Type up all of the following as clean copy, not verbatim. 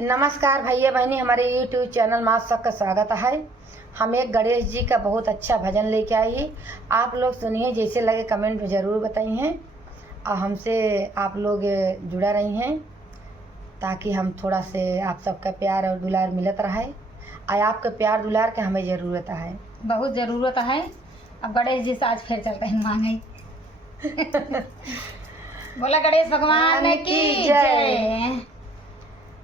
नमस्कार भैया बहनी, हमारे यूट्यूब चैनल में आप सबका स्वागत है। हम एक गणेश जी का बहुत अच्छा भजन लेके आई है। आप लोग सुनिए, जैसे लगे कमेंट में ज़रूर बताइए और हमसे आप लोग जुड़ा रही हैं ताकि हम थोड़ा से आप सबका प्यार और दुलार मिलत रहे। और आपका प्यार दुलार के हमें ज़रूरत है, बहुत ज़रूरत है। अब गणेश जी से आज फिर चलते हैं मांगे। बोला गणेश भगवान की जय।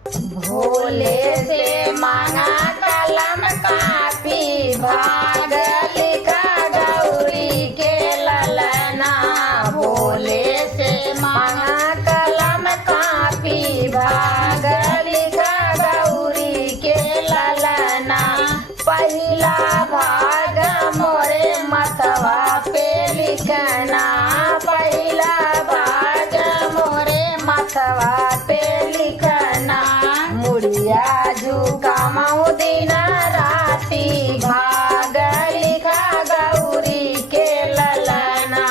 भोले से मांगा कलम कापी, भाग लिखा गौरी के ललना। भोले से मांगा कलम कापी, भाग लिखा गौरी के ललना। पहला भाग मोरे मतवा पे लिखना, पहला भाग मोरे मतवा पे लिखना। मुड़िया झुकामऊ दिन राती, भाग लिखा गौरी के ललना।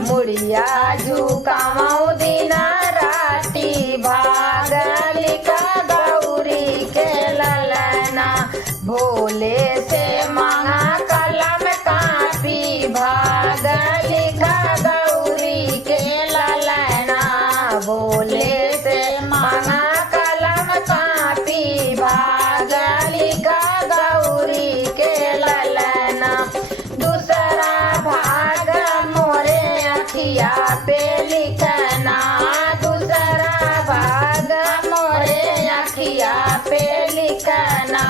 मुड़िया झुकामऊ दिन राती, भाग लिखा गौरी के ललना। भोले से मांगा कलम कापी, भाग लिखा गौरी के ललना। भोले से मांगा कापी, भाग लिखा गौरी के ललना। दूसरा भाग मोरे अखिया पे लिखना, दूसरा भाग मोरे अखिया पे लिखना।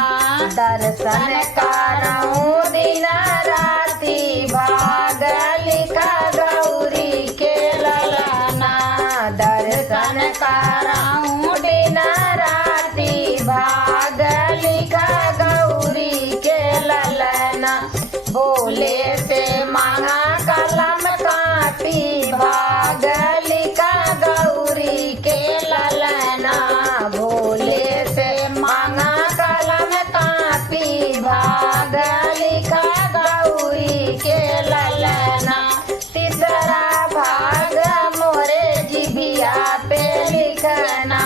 दर्शन करऊं दिन राती, भाग लिखा गौरी के ललना। दर्शन करऊं दिन राती, भाग लिखा गौरी के ललना। भोले से मांगा कलम कापी, भाग लिखा गौरी के ललना। भोले से मांगा कलम कापी, भाग लिखा गौरी के ललना। तीसरा भाग मोरे जिभिया पे लिखना,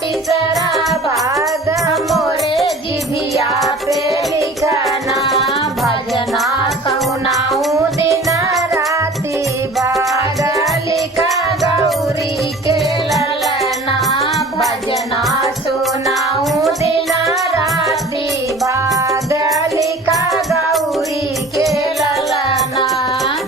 तीसरा भाग मोरे जिभिया पे लिखना। भजना सुनाऊं दिन राती, भाग लिखा गौरी के ललना। भजना सुनाऊं दिन राती, भाग लिखा गौरी के ललना।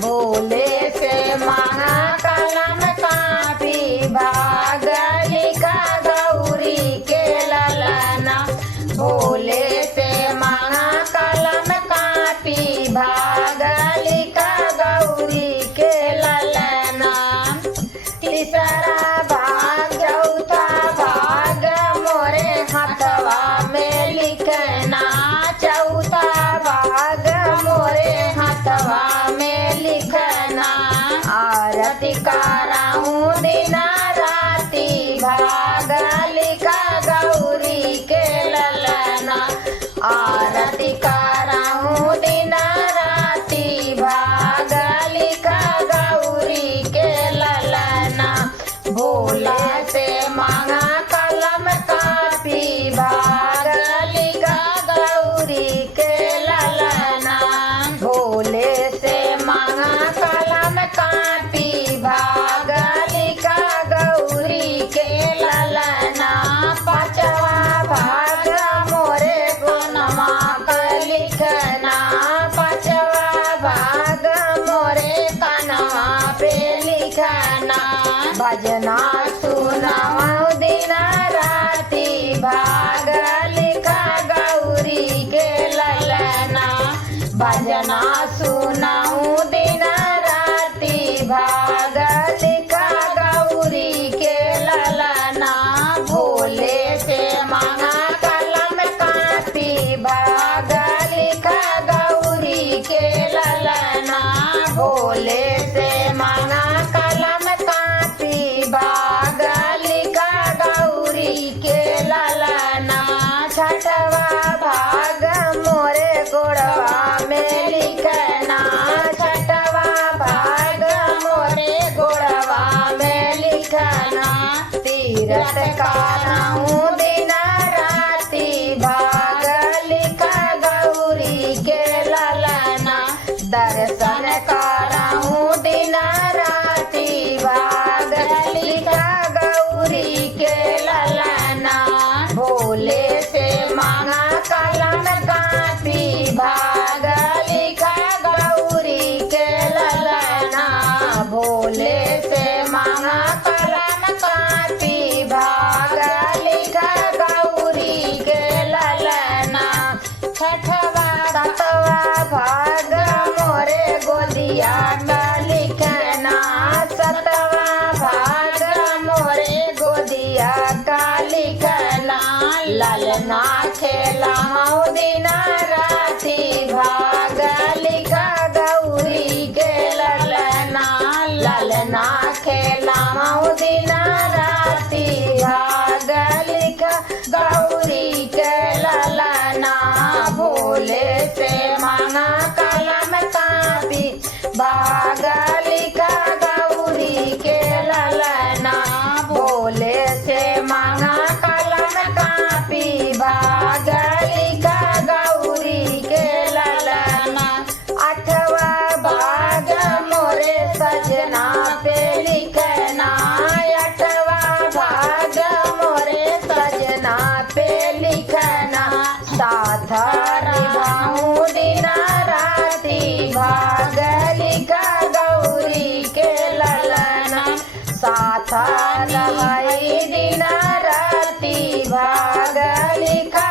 भोले से मांगा कलम कापी, भाग लिखा गौरी के ललना। भोले से मांगा कलम कापी, भाग लिखा गौरी के ललना। तीसरा भाग चौथा भाग मोरे हाथवा में लिखना, चौथा भाग मोरे हाथवा में लिखना। आरती कराऊं दिन राती, भाग लिखा गौरी के ललना। आरती कराऊं दिन राती, भाग लिखा गौरी के ललना। भोला से मांगा कलम कापी, भाग लिखा गौरी के ललना। भोले से मांगा कलम कापी, भाग लिखा गौरी के ललना। पांचवा भाग मोरे गुणमा का लिखना, पांचवा भाग मोरे कनवा पे लिखना। भजना सुनाऊं दिन राती, भाग लिखा गौरी के ललना। भजना सुनाऊं दिन राती, भाग लिखा गौरी के ललना। भोले से मांगा कलम कापी, भाग लिखा गौरी के ललना। भोले से मांगा कलम कापी, भाग लिखा गौरी के ललना। छठवा भाग मोरे गोड़वा में लिखना, छठवा भाग मोरे गोड़वा में लिखना। तीरथ कराऊं दिन लिखा गौरी के ललना छठवा सतवा भाग मोरे गोदिया में लिखना सतवा भाग मोरे गोदिया का लिखना ललना खेला दिन राति भाग लिखा गौरी के ललना ललना खेला दिन राति भाग लिखा गौरी के ललना भोले से मांगा कलम कापी भाग लिखा गौरी के ललना भोले से मांगा कलम कापी भाग लिखा गौरी के ललना अठवा भाग मोरे सजना पे लिखना अठवा भाग मोरे सजना पे लिखना साथ निभाऊं दिन राति भाग लिखा गौरी के ललना साथ रहाई दिन राति भाग लिखा